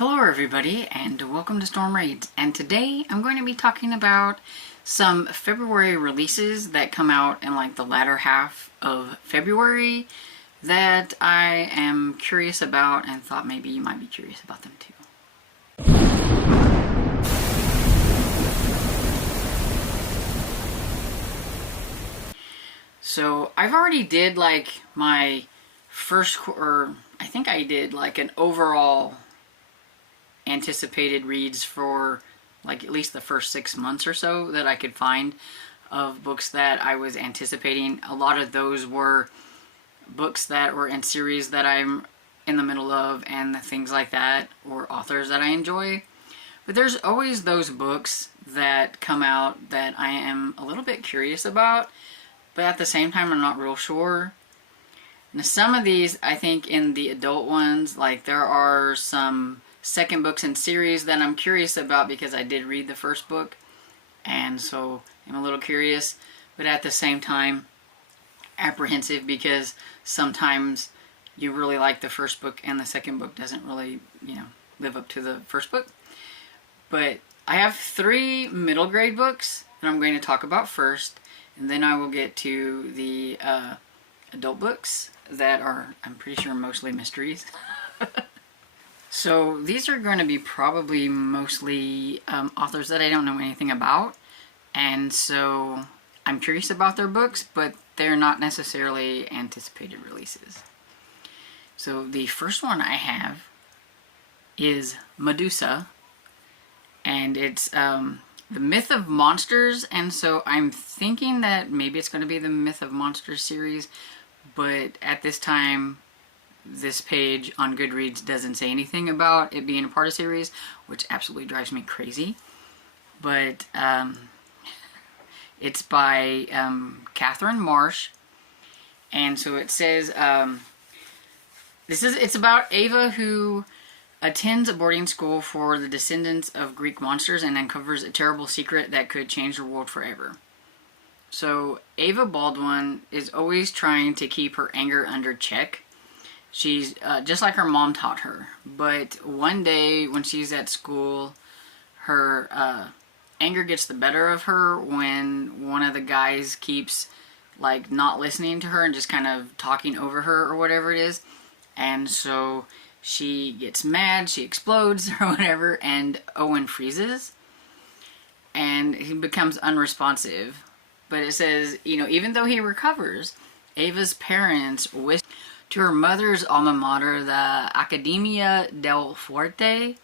Hello everybody and welcome to Storm Raids, and today I'm going to be talking about some February releases that come out in like the latter half of February that I am curious about and thought maybe you might be curious about them too. So I've already did like my first, or I think I did like an overall anticipated reads for like at least the first 6 months or so that I could find of books that I was anticipating. A lot of those were books that were in series that I'm in the middle of and things like that, or authors that I enjoy. But there's always those books that come out that I am a little bit curious about, but at the same time I'm not real sure. Now some of these, I think in the adult ones, like there are some second books in series that I'm curious about because I did read the first book, and so I'm a little curious, but at the same time apprehensive because sometimes you really like the first book and the second book doesn't really, live up to the first book. But I have 3 middle grade books that I'm going to talk about first, and then I will get to the adult books that are, I'm pretty sure, mostly mysteries. So these are going to be probably mostly authors that I don't know anything about, and so I'm curious about their books, but they're not necessarily anticipated releases. So the first one I have is Medusa, and it's the Myth of Monsters, and so I'm thinking that maybe it's going to be the Myth of Monsters series, but at this time this page on Goodreads doesn't say anything about it being a part of series, which absolutely drives me crazy. But it's by Catherine Marsh, and so it says it's about Ava, who attends a boarding school for the descendants of Greek monsters and uncovers a terrible secret that could change the world forever. So Ava Baldwin is always trying to keep her anger under check. She's just like her mom taught her, but one day when she's at school, her anger gets the better of her when one of the guys keeps like not listening to her and just kind of talking over her or whatever it is, and so she gets mad, she explodes or whatever, and Owen freezes and he becomes unresponsive. But it says, even though he recovers, Ava's parents wish to her mother's alma mater, the Accademia del Forte,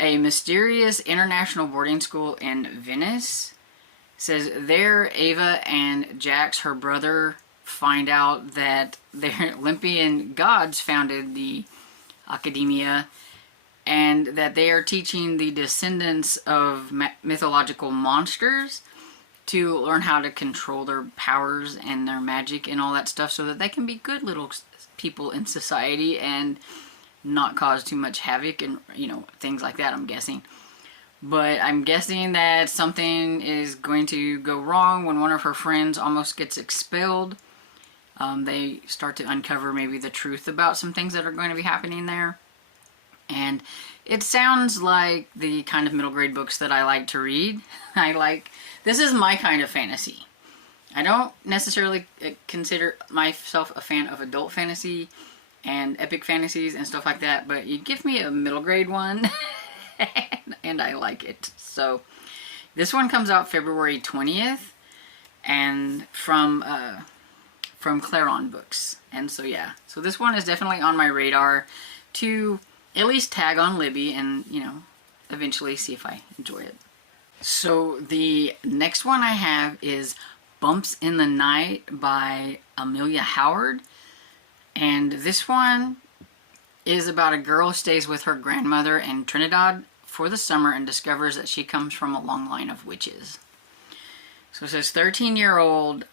a mysterious international boarding school in Venice. It says there Ava and Jax, her brother, find out that their Olympian gods founded the Accademia, and that they are teaching the descendants of mythological monsters to learn how to control their powers and their magic and all that stuff so that they can be good little people in society and not cause too much havoc and, things like that, I'm guessing. But I'm guessing that something is going to go wrong when one of her friends almost gets expelled. They start to uncover maybe the truth about some things that are going to be happening there. And it sounds like the kind of middle grade books that I like to read. This is my kind of fantasy. I don't necessarily consider myself a fan of adult fantasy and epic fantasies and stuff like that, but you give me a middle grade one and I like it. So this one comes out February 20th and from Claron Books. And so yeah, so this one is definitely on my radar to at least tag on Libby and, eventually see if I enjoy it. So the next one I have is Bumps in the Night by Amelia Howard. And this one is about a girl who stays with her grandmother in Trinidad for the summer and discovers that she comes from a long line of witches. So it says 13-year-old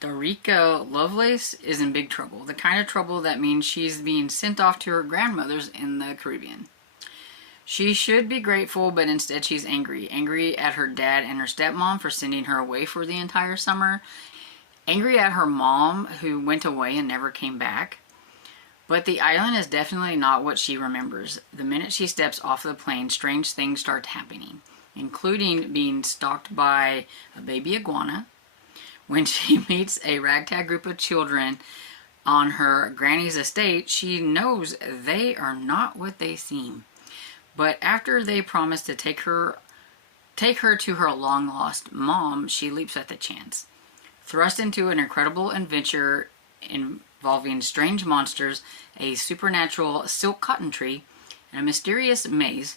Dorica Lovelace is in big trouble. The kind of trouble that means she's being sent off to her grandmother's in the Caribbean. She should be grateful, but instead she's angry. Angry at her dad and her stepmom for sending her away for the entire summer. Angry at her mom, who went away and never came back. But the island is definitely not what she remembers. The minute she steps off the plane, strange things start happening, including being stalked by a baby iguana. When she meets a ragtag group of children on her granny's estate, she knows they are not what they seem. But after they promise to take her to her long-lost mom, she leaps at the chance. Thrust into an incredible adventure involving strange monsters, a supernatural silk cotton tree, and a mysterious maze,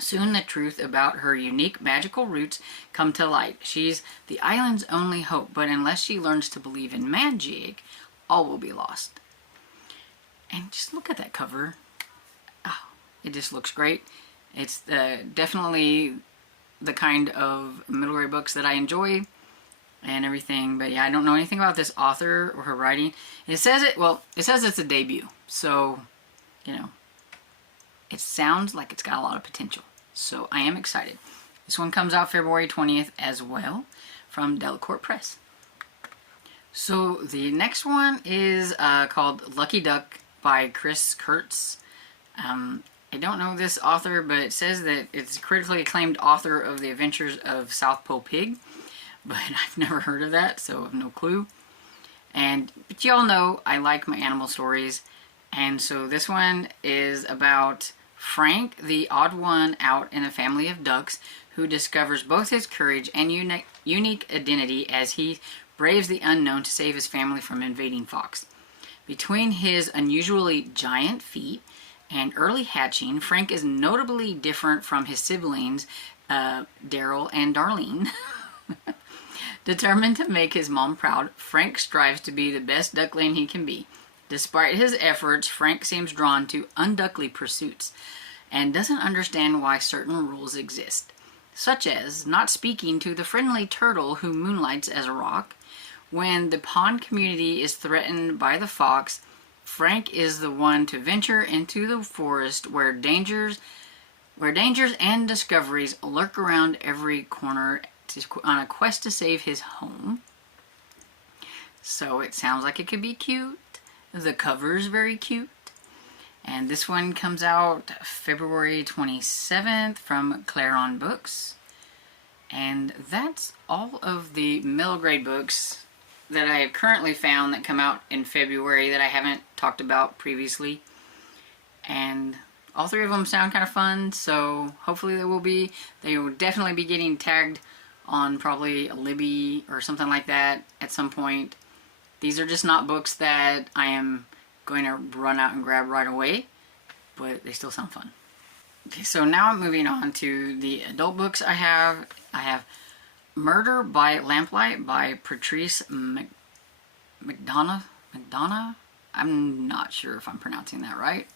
soon the truth about her unique magical roots come to light. She's the island's only hope, but unless she learns to believe in magic, all will be lost. And just look at that cover. Oh, it just looks great. It's definitely the kind of middle grade books that I enjoy and everything. But yeah, I don't know anything about this author or her writing. It says it's a debut. So, you know, it sounds like it's got a lot of potential. So I am excited. This one comes out February 20th as well from Delacorte Press. So the next one is called Lucky Duck by Chris Kurtz. I don't know this author, but it says that it's a critically acclaimed author of The Adventures of South Pole Pig. But I've never heard of that, so I have no clue. But y'all know I like my animal stories. And so this one is about Frank, the odd one out in a family of ducks, who discovers both his courage and unique identity as he braves the unknown to save his family from invading fox. Between his unusually giant feet and early hatching, Frank is notably different from his siblings, Daryl and Darlene. Determined to make his mom proud, Frank strives to be the best duckling he can be. Despite his efforts, Frank seems drawn to unduckly pursuits and doesn't understand why certain rules exist, such as not speaking to the friendly turtle who moonlights as a rock. When the pond community is threatened by the fox, Frank is the one to venture into the forest where dangers and discoveries lurk around every corner on a quest to save his home. So it sounds like it could be cute. The cover is very cute. And this one comes out February 27th from Clarion Books. And that's all of the middle grade books that I have currently found that come out in February that I haven't talked about previously. And all three of them sound kind of fun, so hopefully they will definitely be getting tagged on probably a Libby or something like that at some point. These are just not books that I am going to run out and grab right away, but they still sound fun. Okay, so now I'm moving on to the adult books I have. I have Murder by Lamplight by Patrice McDonough. I'm not sure if I'm pronouncing that right.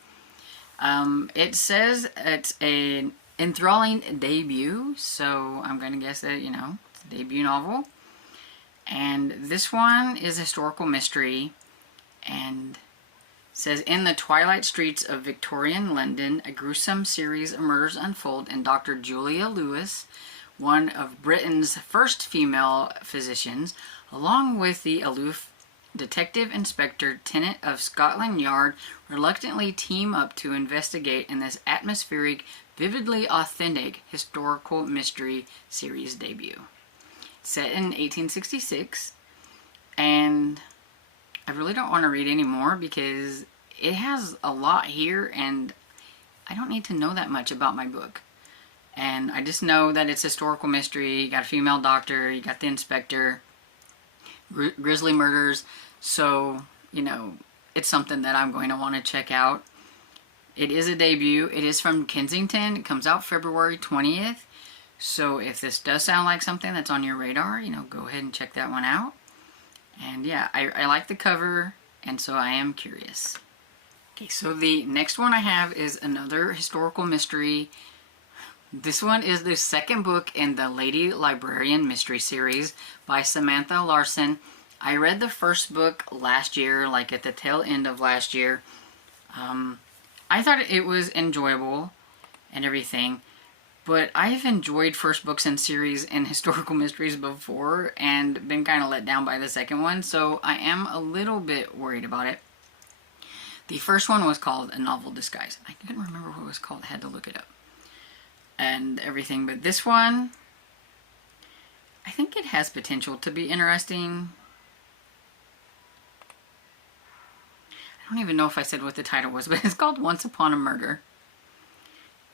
It says it's an enthralling debut, so I'm going to guess that, you know, it's a debut novel. And this one is a historical mystery, and says, in the twilight streets of Victorian London, a gruesome series of murders unfold, and Dr. Julia Lewis, one of Britain's first female physicians, along with the aloof Detective Inspector Tennant of Scotland Yard, reluctantly team up to investigate in this atmospheric, vividly authentic historical mystery series debut. Set in 1866, and I really don't want to read anymore because it has a lot here and I don't need to know that much about my book. And I just know that it's historical mystery, you got a female doctor, you got the inspector, grisly murders, so, you know, it's something that I'm going to want to check out. It is a debut, it is from Kensington, it comes out February 20th, so if this does sound like something that's on your radar, you know, go ahead and check that one out. And yeah, I like the cover, and so I am curious. Okay, so the next one I have is another historical mystery. This one is the second book in the Lady Librarian Mystery Series by Samantha Larson. I read the first book last year, like at the tail end of last year. I thought it was enjoyable and everything, but I've enjoyed first books in series in historical mysteries before and been kind of let down by the second one, so I am a little bit worried about it. The first one was called A Novel Disguise. I couldn't remember what it was called. I had to look it up and everything. But this one, I think it has potential to be interesting. I don't even know if I said what the title was, but it's called Once Upon a Murder.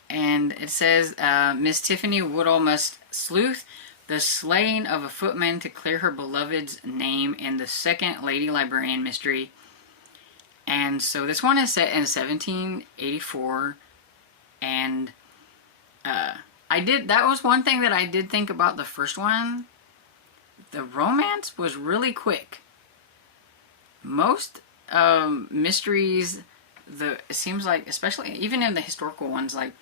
And it says, Miss Tiffany Woodall must sleuth the slaying of a footman to clear her beloved's name in the second Lady Librarian mystery. And so this one is set in 1784. And that was one thing that I did think about the first one. The romance was really quick. Most mysteries, it seems like, especially even in the historical ones, like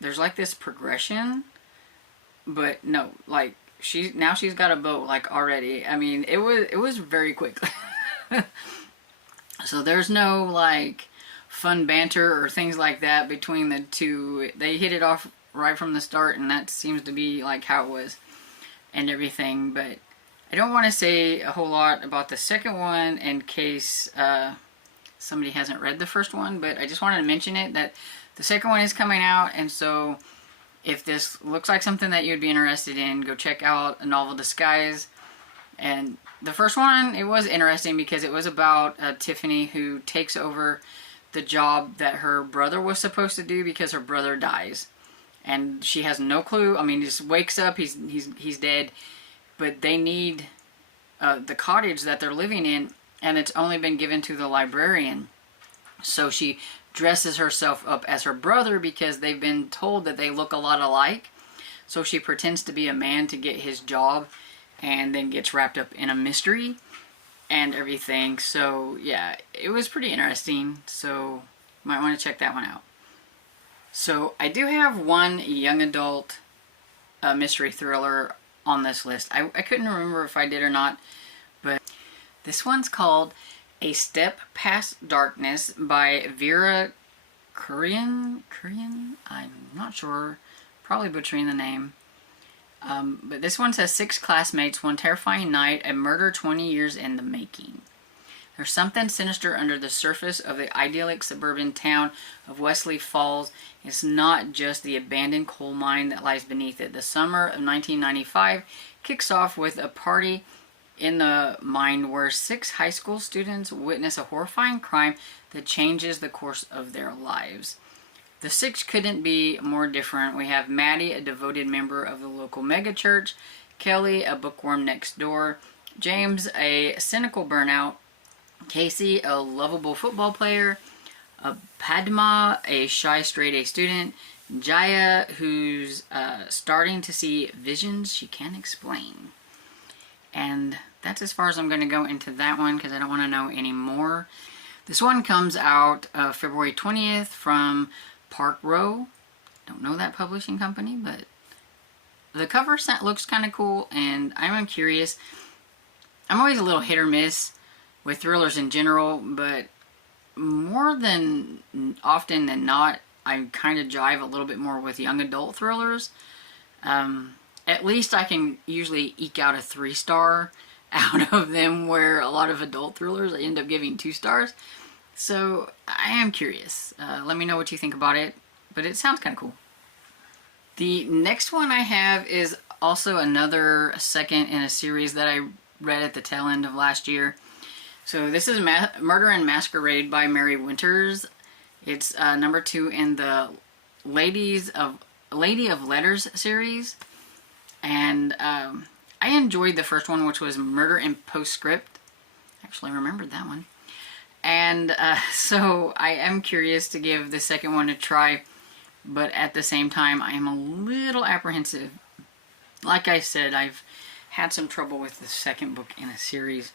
there's like this progression, but no, like she's got a boat like already. I mean, it was very quick. So there's no like fun banter or things like that between the two. They hit it off right from the start, and that seems to be like how it was and everything. But I don't want to say a whole lot about the second one in case somebody hasn't read the first one, but I just wanted to mention it, that the second one is coming out, and so if this looks like something that you'd be interested in, go check out A Novel Disguise. And the first one, it was interesting because it was about Tiffany who takes over the job that her brother was supposed to do because her brother dies. And she has no clue. I mean, just wakes up, he's dead. But they need the cottage that they're living in, and it's only been given to the librarian. So she dresses herself up as her brother because they've been told that they look a lot alike. So she pretends to be a man to get his job, and then gets wrapped up in a mystery and everything. So yeah, it was pretty interesting. So you might want to check that one out. So I do have one young adult mystery thriller on this list. I couldn't remember if I did or not, but this one's called A Step Past Darkness by Vera Kurian? I'm not sure. Probably butchering the name. But this one says 6 classmates, one terrifying night, a murder 20 years in the making. There's something sinister under the surface of the idyllic suburban town of Wesley Falls. It's not just the abandoned coal mine that lies beneath it. The summer of 1995 kicks off with a party in the mine where 6 high school students witness a horrifying crime that changes the course of their lives. The 6 couldn't be more different. We have Maddie, a devoted member of the local megachurch, Kelly, a bookworm next door, James, a cynical burnout, Casey, a lovable football player, Padma, a shy straight-A student, Jaya, who's starting to see visions she can't explain. And that's as far as I'm going to go into that one because I don't want to know any more. This one comes out February 20th from Park Row. Don't know that publishing company, but the cover set looks kind of cool, and I'm curious. I'm always a little hit or miss with thrillers in general, but more than often than not, I kind of jive a little bit more with young adult thrillers. At least I can usually eke out a 3-star out of them, where a lot of adult thrillers I end up giving 2 stars. So I am curious. Let me know what you think about it, but it sounds kind of cool. The next one I have is also another second in a series that I read at the tail end of last year. So this is Murder and Masquerade by Mary Winters. It's number 2 in the Lady of Letters series. And I enjoyed the first one, which was Murder in Postscript. Actually remembered that one. And so I am curious to give the second one a try, but at the same time I am a little apprehensive. Like I said, I've had some trouble with the second book in a series.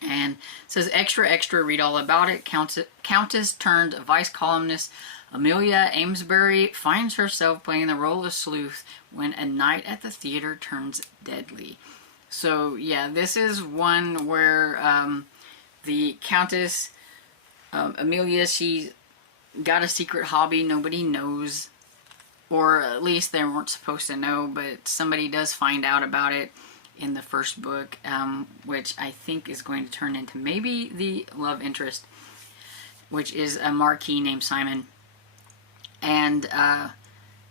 And it says, extra, extra, read all about it. Countess turned vice columnist Amelia Amesbury finds herself playing the role of sleuth when a night at the theater turns deadly. So yeah, this is one where the Countess, Amelia, she got a secret hobby nobody knows, or at least they weren't supposed to know, but somebody does find out about it in the first book, which I think is going to turn into maybe the love interest. which is a Marquis named Simon, and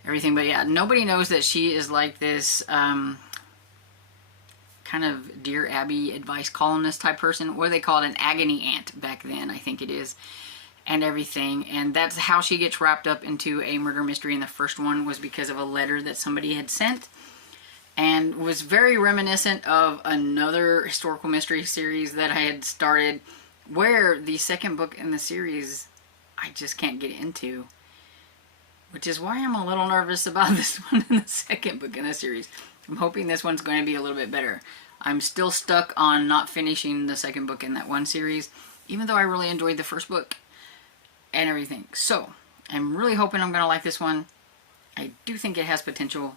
everything. But yeah, nobody knows that she is like this kind of Dear Abby advice columnist type person. What do they call it? An agony aunt back then, I think it is, and everything. And that's how she gets wrapped up into a murder mystery. And the first one was because of a letter that somebody had sent, and was very reminiscent of another historical mystery series that I had started, where the second book in the series I just can't get into, which is why I'm a little nervous about this one in the second book in the series. I'm hoping this one's going to be a little bit better. I'm still stuck on not finishing the second book in that one series, even though I really enjoyed the first book and everything. So I'm really hoping I'm going to like this one. I do think it has potential.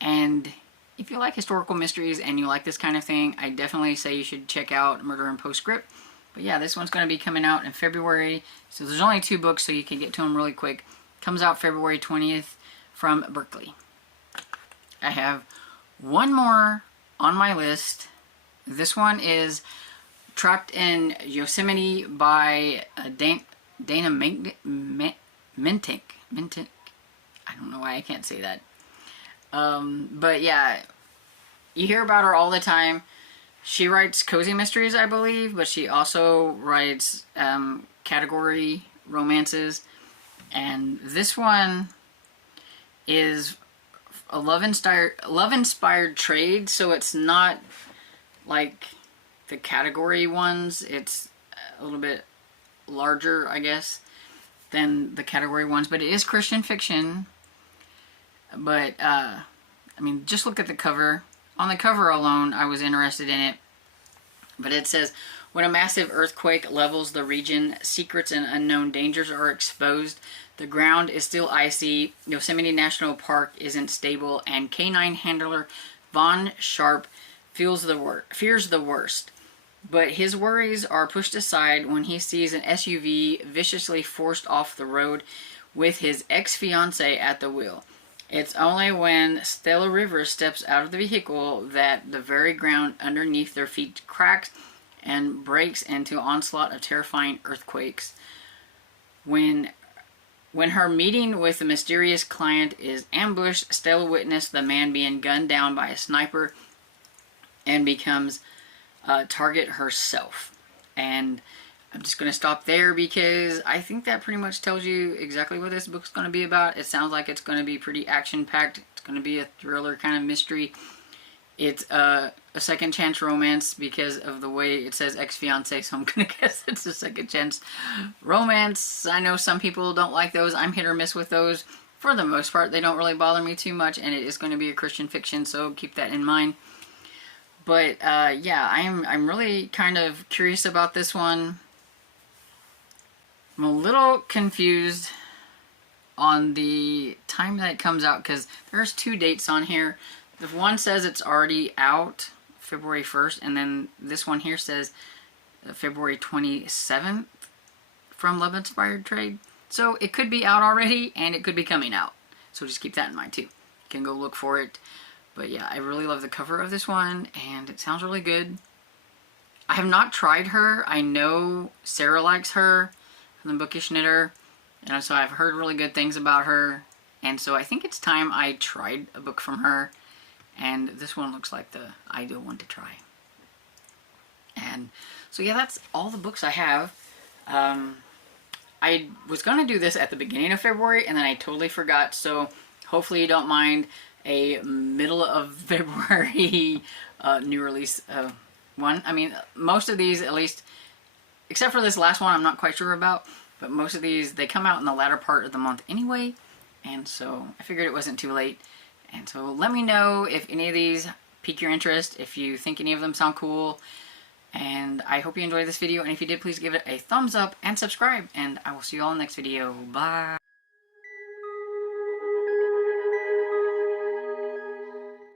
And if you like historical mysteries and you like this kind of thing, I definitely say you should check out Murder in Postscript. But yeah, this one's going to be coming out in February. So there's only 2 books, so you can get to them really quick. Comes out February 20th from Berkeley. I have one more on my list. This one is Trapped in Yosemite by Dana Mintic. I don't know why I can't say that. But yeah, you hear about her all the time. She writes cozy mysteries, I believe, but she also writes category romances. And this one is a love-inspired trade, so it's not like the category ones. It's a little bit larger, I guess, than the category ones, but it is Christian fiction. But, I mean, just look at the cover. On the cover alone, I was interested in it. But it says, when a massive earthquake levels the region, secrets and unknown dangers are exposed. The ground is still icy, Yosemite National Park isn't stable, and canine handler Von Sharp fears the worst. But his worries are pushed aside when he sees an SUV viciously forced off the road with his ex-fiancée at the wheel. It's only when Stella Rivers steps out of the vehicle that the very ground underneath their feet cracks and breaks into onslaught of terrifying earthquakes. When her meeting with the mysterious client is ambushed, Stella witnesses the man being gunned down by a sniper and becomes a target herself. And I'm just going to stop there because I think that pretty much tells you exactly what this book's going to be about. It sounds like it's going to be pretty action-packed. It's going to be a thriller kind of mystery. It's a second chance romance because of the way it says ex-fiancé, so I'm going to guess it's a second chance romance. I know some people don't like those. I'm hit or miss with those. For the most part, they don't really bother me too much, and it is going to be a Christian fiction, so keep that in mind. But yeah, I'm really kind of curious about this one. I'm a little confused on the time that it comes out because there's 2 dates on here. The one says it's already out, February 1st, and then this one here says February 27th from Love Inspired Trade. So it could be out already, and it could be coming out. So just keep that in mind too. You can go look for it. But yeah, I really love the cover of this one, and it sounds really good. I have not tried her. I know Sarah likes her from the Bookish Knitter, and so I've heard really good things about her. And so I think it's time I tried a book from her. And this one looks like the ideal one to try. And so yeah, that's all the books I have. I was going to do this at the beginning of February, and then I totally forgot. So hopefully you don't mind a middle of February new release one. I mean, most of these, at least, except for this last one I'm not quite sure about, but most of these, they come out in the latter part of the month anyway. And so I figured it wasn't too late. And so let me know if any of these pique your interest, if you think any of them sound cool. And I hope you enjoyed this video. And if you did, please give it a thumbs up and subscribe. And I will see you all in the next video. Bye.